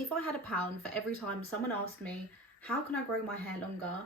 If I had £1 for every time someone asked me, how can I grow my hair longer?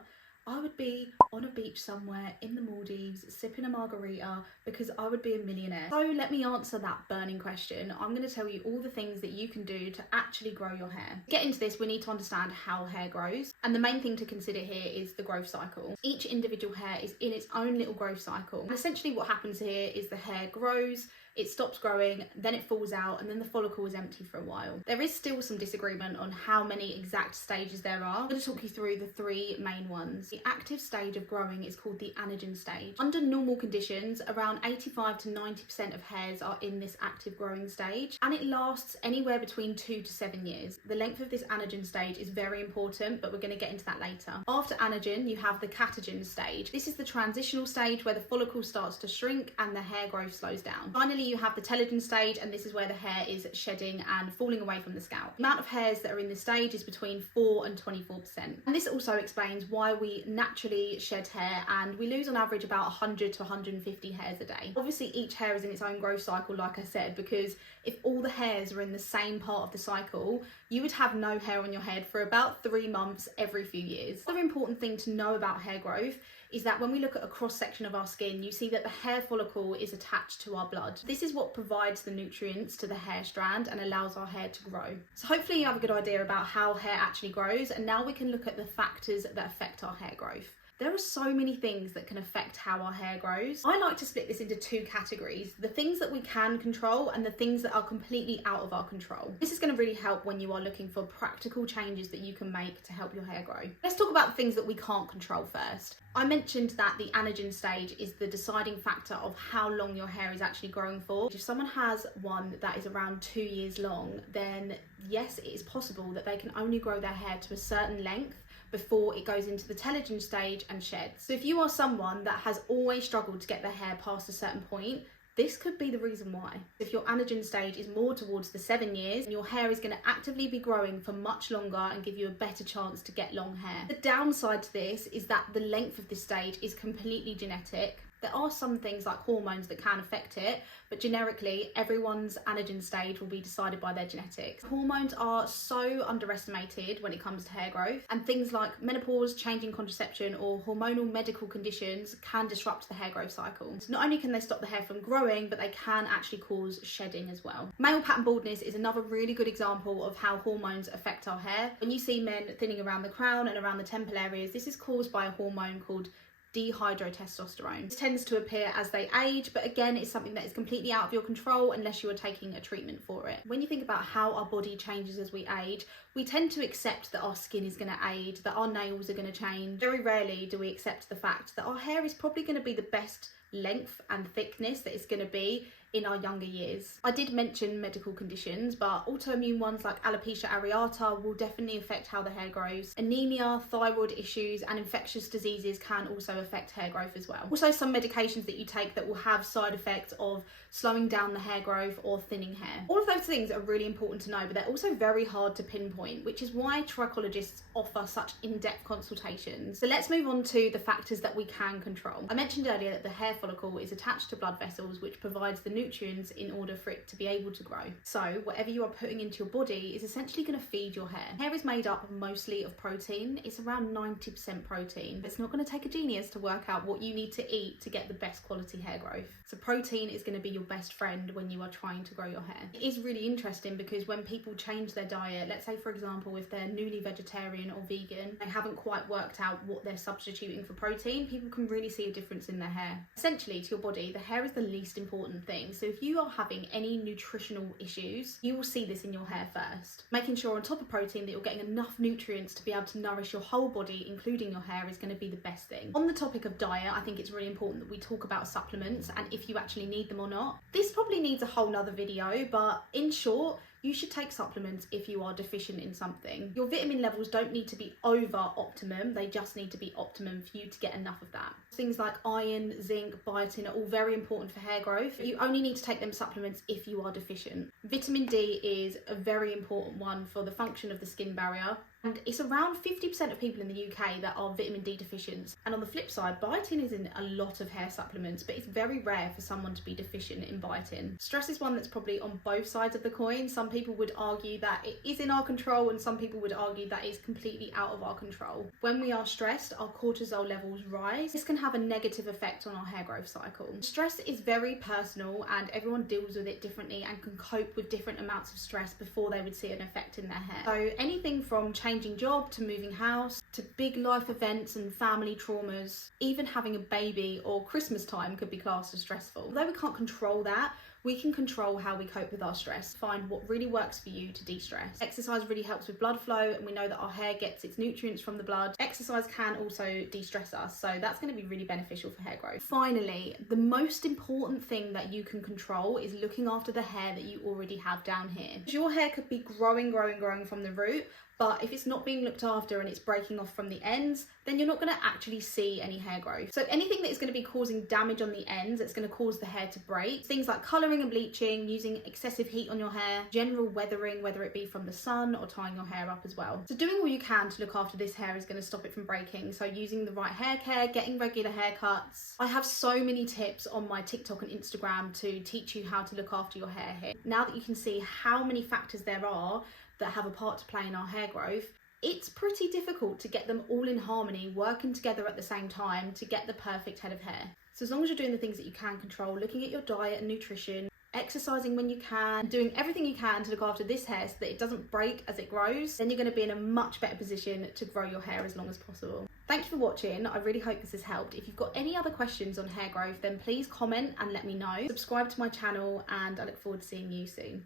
I would be on a beach somewhere in the Maldives sipping a margarita because I would be a millionaire. So let me answer that burning question. I'm going to tell you all the things that you can do to actually grow your hair. To get into this, we need to understand how hair grows. And the main thing to consider here is the growth cycle. Each individual hair is in its own little growth cycle. And essentially what happens here is the hair grows, it stops growing, then it falls out, and then the follicle is empty for a while. There is still some disagreement on how many exact stages there are. I'm going to talk you through the three main ones. The active stage of growing is called the anagen stage. Under normal conditions, around 85 to 90% of hairs are in this active growing stage, and it lasts anywhere between 2 to 7 years. The length of this anagen stage is very important, but we're going to get into that later. After anagen, you have the catagen stage. This is the transitional stage where the follicle starts to shrink and the hair growth slows down. Finally, you have the telogen stage, and this is where the hair is shedding and falling away from the scalp. The amount of hairs that are in this stage is between 4 and 24%. And this also explains why we naturally shed hair, and we lose on average about 100 to 150 hairs a day. Obviously, each hair is in its own growth cycle, like I said, because if all the hairs were in the same part of the cycle, you would have no hair on your head for about 3 months every few years. Another important thing to know about hair growth is that when we look at a cross section of our skin, you see that the hair follicle is attached to our blood. This is what provides the nutrients to the hair strand and allows our hair to grow. So hopefully you have a good idea about how hair actually grows, and now we can look at the factors that affect our hair growth. There are so many things that can affect how our hair grows. I like to split this into 2 categories: the things that we can control and the things that are completely out of our control. This is going to really help when you are looking for practical changes that you can make to help your hair grow. Let's talk about the things that we can't control first. I mentioned that the anagen stage is the deciding factor of how long your hair is actually growing for. If someone has one that is around 2 years long, then yes, it is possible that they can only grow their hair to a certain length before it goes into the telogen stage and sheds. So if you are someone that has always struggled to get their hair past a certain point, this could be the reason why. If your anagen stage is more towards the 7 years, your hair is going to actively be growing for much longer and give you a better chance to get long hair. The downside to this is that the length of this stage is completely genetic. There are some things like hormones that can affect it, but generically everyone's anagen stage will be decided by their genetics. Hormones are so underestimated when it comes to hair growth, and things like menopause, changing contraception, or hormonal medical conditions can disrupt the hair growth cycle. So not only can they stop the hair from growing, but they can actually cause shedding as well. Male pattern baldness is another really good example of how hormones affect our hair. When you see men thinning around the crown and around the temple areas, this is caused by a hormone called dihydrotestosterone. This tends to appear as they age, but again, it's something that is completely out of your control unless you are taking a treatment for it. When you think about how our body changes as we age, we tend to accept that our skin is going to age, that our nails are going to change. Very rarely do we accept the fact that our hair is probably going to be the best length and thickness that it's going to be in our younger years. I did mention medical conditions, but autoimmune ones like alopecia areata will definitely affect how the hair grows. Anemia, thyroid issues, and infectious diseases can also affect hair growth as well. Also, some medications that you take that will have side effects of slowing down the hair growth or thinning hair. All of those things are really important to know, but they're also very hard to pinpoint, which is why trichologists offer such in-depth consultations. So let's move on to the factors that we can control. I mentioned earlier that the hair follicle is attached to blood vessels, which provides the nutrients in order for it to be able to grow. So whatever you are putting into your body is essentially going to feed your hair. Hair is made up mostly of protein. It's around 90% protein. It's not going to take a genius to work out what you need to eat to get the best quality hair growth. So protein is going to be your best friend when you are trying to grow your hair. It is really interesting because when people change their diet, let's say for example if they're newly vegetarian or vegan, they haven't quite worked out what they're substituting for protein, people can really see a difference in their hair. Essentially, to your body, the hair is the least important thing. So if you are having any nutritional issues, you will see this in your hair first. Making sure on top of protein that you're getting enough nutrients to be able to nourish your whole body, including your hair, is going to be the best thing. On the topic of diet, I think it's really important that we talk about supplements and if you actually need them or not. This probably needs a whole nother video, but in short, you should take supplements if you are deficient in something. Your vitamin levels don't need to be over optimum, they just need to be optimum for you to get enough of that. Things like iron, zinc, biotin are all very important for hair growth. You only need to take them supplements if you are deficient. Vitamin D is a very important one for the function of the skin barrier. And it's around 50% of people in the UK that are vitamin D deficient. And on the flip side, biotin is in a lot of hair supplements, but it's very rare for someone to be deficient in biotin. Stress is one that's probably on both sides of the coin. Some people would argue that it is in our control, and some people would argue that it's completely out of our control. When we are stressed, our cortisol levels rise. This can have a negative effect on our hair growth cycle. Stress is very personal and everyone deals with it differently and can cope with different amounts of stress before they would see an effect in their hair. So anything from changing job to moving house to big life events and family traumas, even having a baby or Christmas time could be classed as stressful. Although we can't control that, we can control how we cope with our stress. Find what really works for you to de-stress. Exercise really helps with blood flow, and we know that our hair gets its nutrients from the blood. Exercise can also de-stress us, so that's going to be really beneficial for hair growth. Finally, the most important thing that you can control is looking after the hair that you already have down here. Your hair could be growing from the root, but if it's not being looked after and it's breaking off from the ends, then you're not going to actually see any hair growth. So anything that is going to be causing damage on the ends, it's going to cause the hair to break. Things like colouring and bleaching, using excessive heat on your hair, general weathering, whether it be from the sun or tying your hair up as well. So doing all you can to look after this hair is going to stop it from breaking. So using the right hair care, getting regular haircuts. I have so many tips on my TikTok and Instagram to teach you how to look after your hair here. Now that you can see how many factors there are that have a part to play in our hair growth, it's pretty difficult to get them all in harmony, working together at the same time to get the perfect head of hair. So as long as you're doing the things that you can control, looking at your diet and nutrition, exercising when you can, doing everything you can to look after this hair so that it doesn't break as it grows, then you're going to be in a much better position to grow your hair as long as possible. Thank you for watching. I really hope this has helped. If you've got any other questions on hair growth, then please comment and let me know. Subscribe to my channel, and I look forward to seeing you soon.